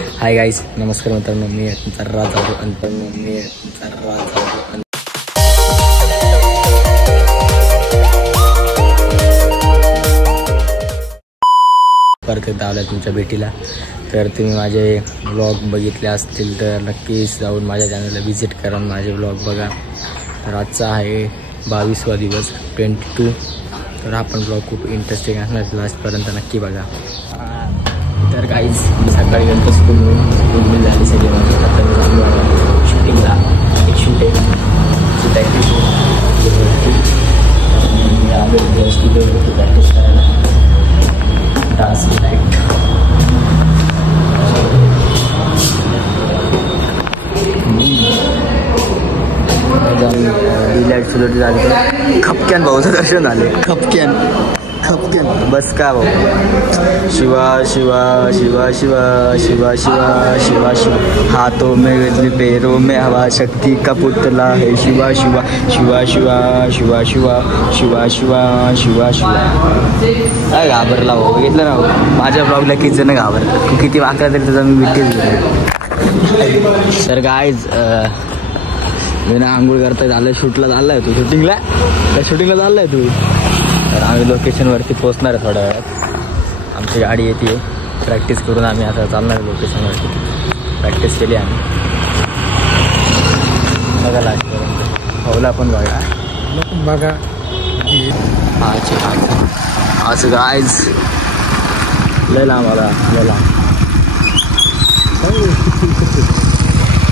Hi guys, नमस्कार मित्रांनो, मी तुमचा राजा परत एकदा आला तुमच्या भेटीला. तर तुम्ही माझे व्लॉग बघितले असतील तर नक्कीच जाऊन माझ्या चॅनलला व्हिजिट करा, माझे व्लॉग बघा. तर आजचा आहे 22वा दिवस 22. तर हा पण ब्लॉग खूप इंटरेस्टिंग असणार, लास्टपर्यंत नक्की बघा. तर काहीच सकाळी गेलो स्कूल झाली सगळी माझी. आता शूटिंगला एक शूट आहे प्रॅक्टिस प्रॅक्टिस करायला डान्स लाईट. लाईट सुलट झाली. खपक्यान भाऊचं दर्शन झाले. खपक्यान बस का भाऊ. शिवा शिवा शिवा शिवा शिवा शिवा शिवा शिवा हाथों में गजली पैरों में हवा शक्ति का पुतला है. शिवा शिवा शिवा शिवा शिवा शिवा शिवा शिवा शिवा शिवा. घाबरला भाऊ, बघितलं ना भाऊ माझ्या ब्लॉगला किती जण घाबरतात. किती वाकला तरी त्याचा मी विटेच घेतो. तर गाईज मी ना आंघोळ करता झालं. शूटला चाललाय तू, शूटिंगला चाललाय तू. तर आम्ही लोकेशनवरती पोचणार आहे थोड्या वेळात. आमची गाडी येते, प्रॅक्टिस करून आम्ही आता चालणार आहे लोकेशनवरती. प्रॅक्टिस केली आम्ही. बघा लास्टपर्यंत भाऊला पण बघा. आज गाईज लय लांब आला, लय लांब.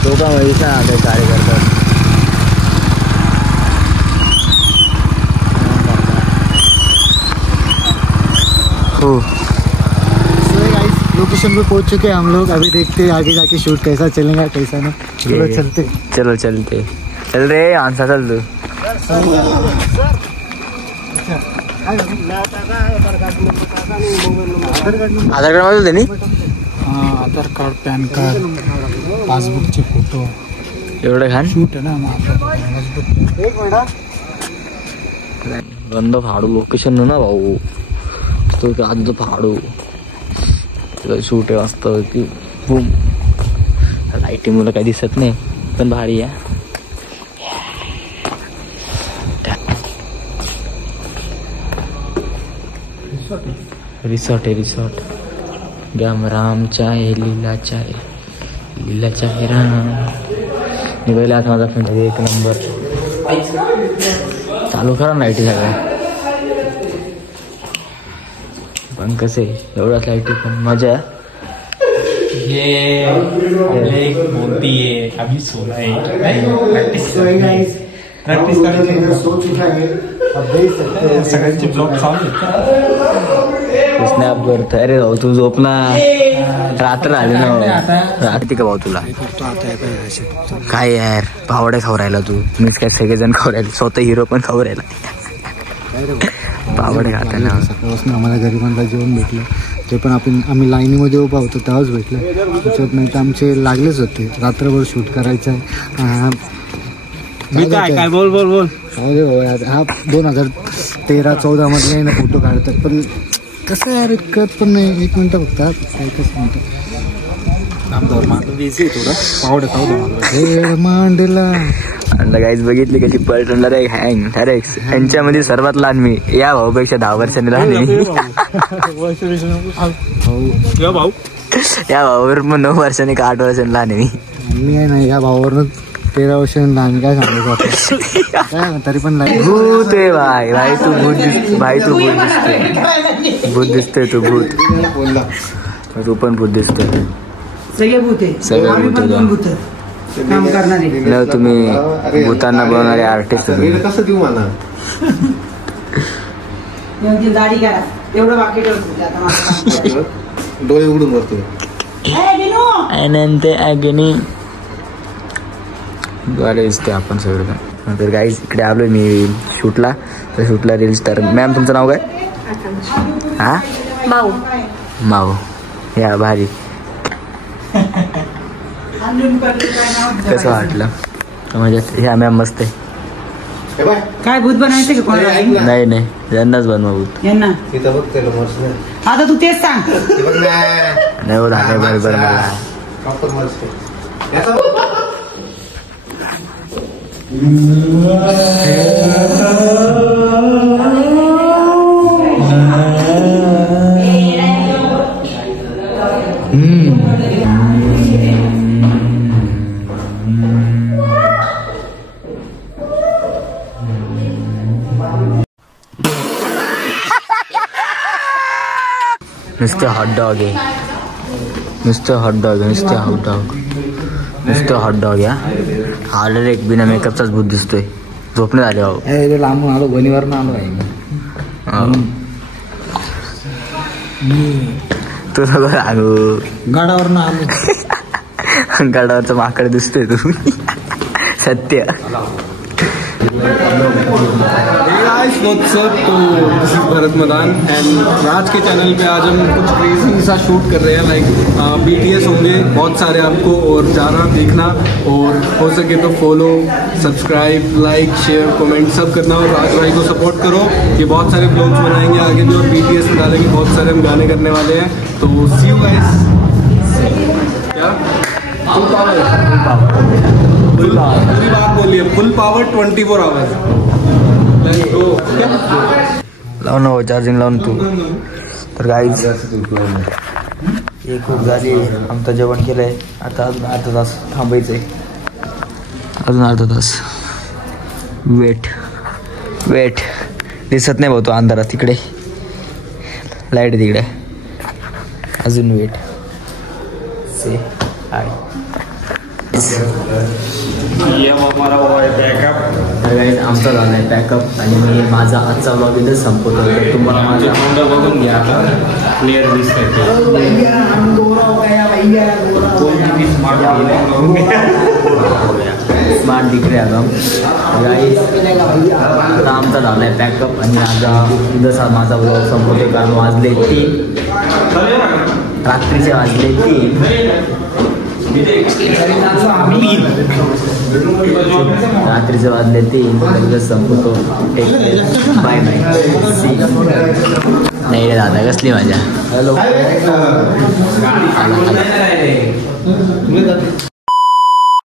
दोघांमध्ये काय कार्य करतात. हो लोकेशन पे पहुंच चुके हैं हम लोग. अभी देखते हैं आगे जाके शूट कैसा चलेगा कैसा नहीं. चलो चलते चल रे आंसा चल तू. आधार कार्ड मागवलं त्यांनी. आधार कार्ड, पॅन कार्ड, पासबुकचे फोटो. एवढं घाण शूट आहे ना. गंद फाडू लोकेशन ना भाऊ. तो आज तो फाडू शूट आहे मस्त की बूम. लाईटी मुलं काही दिसत नाही पण भारी आहे. रिसॉर्ट आहे रिसॉर्ट. गम राम चाय लीला चाय राम. निघायला आता माझा फ्रेंड एक नंबर. चालू करा लाईटी सगळ्या. पण कसे एवढ्याच लाईटी पण मजा. ये बोलती है अभी सोना है. प्रॅक्टिस सगळ्यांचे ब्लॉग चालू. स्नॅप करत. अरे भाऊ तू झोप ना, रात्र आली ना. रात्री का भाऊ तुला काय यार पावडे खाऊ राहिला तू. मीच काय सगळेजण खाऊ राहिले, स्वतः हिरो पण खाऊ राहिला. पावडे खाताना सकाळपासून आम्हाला गरिबांना जेवण भेटलं. ते पण आम्ही लाईनीमध्ये उभा होतो तेव्हाच भेटलं. त्याच्यात नाही तर आमचे लागलेच होते. रात्रभर शूट करायचं आहे. काय बोल हा 2013-14 मधले ना फोटो काढतात. पण कसं यार कळत पण नाही. एक मिनटं फक्त काय कसं म्हणतं पावडे खाऊ मांडला. गाईज बघितली कशी पलटणला रे हँग. अरे यांच्यामध्ये सर्वात लहान मी. या भाऊपेक्षा 10 वर्षांनी लहान मी. या भाऊवर पण 9 वर्षांनी का 8 वर्षांनी लहान आहे मी आहे ना. या भावावरनं 13 वर्षांनी लहान. काय सांगायचं काय तरी पण नाही. भूत आहे भाई तू भूत दिसते. भाई तू भूत दिसते तू भूत. तू पण भूत दिसतोय. सगळे भूत नाही. तुम्ही भूतांना बनवणारे आर्टिस्ट. कसं देऊ मला डोळे उघडून वरतो अनंत अग्नी द्वारे दिसते आपण सगळं. तर गाईज इकडे आलोय मी शूटला. तर शूटला रील स्टार. मॅम तुमचं नाव काय. हा माऊ. या भारी. कसं वाटलं म्हणजे ह्या मॅम मस्त आहे. काय भूत बनायचं का कोणाला? नाही यांनाच बनवा भूत. यांना आता तू तेच सांग. नाही बरोबर मला नुसतं हॉटडॉग आहे, नुसतं हॉटडॉग आहे, नुसतं हॉटडॉग, नुसतं हॉटडॉग या. हा डायरेक्ट बिना मेकअपचाच भूत दिसतोय. झोपणे झाले भाऊ. लांबून आलो, गोणीवरनं आलो आहे तू सगळं सांगू. गडावरनं आलो. गडावरचं माकड दिसतोय तू. सत्य. तो this is Bharat Madan and Raj के चैनल पे आज हम कुछ क्रेजी सा शूट कर रहे हैं. लाइक BTS होंगे बहुत सारे आपको, और जाना देखना, और हो सके तो follow, subscribe, like, share, comment सब करना, और राज भाई को सपोर्ट करो. ये बहुत सारे ब्लॉग्स बनाएंगे आगे भी, और BTS में डालेंगे, बहुत सारे हम गाने करने वाले हैं. तो सी यू गाइस. क्या पूरी बात बोलिए. फुल पावर 24 आवर्स. लावून हो चार्जिंग लावून तू. तर गाईज हे खूप झाली. आमचं जेवण केलंय. आता अजून अर्धा तास थांबायचंय. अजून अर्धा तास वेट दिसत नाही भाऊ तो अंधारात. तिकडे लाईट तिकडे. अजून वेट. से हाय. आमचा झाला आहे पॅकअप आणि मी माझा आजचा व्लॉग इथं संपवतो. तर तुम्हाला माझा बघून घ्या. क्लिअर दिसतंय. स्मार्ट दिख रहा है. आता आमचा झाला आहे पॅकअप आणि आता जसा माझा व्लॉग संपवतो. कारण वाजले 3, रात्रीचे वाजले 3. रात्रीचे वाजले 3. संपतो. Bye bye. नाही रे दादा कसली मजा. हॅलो.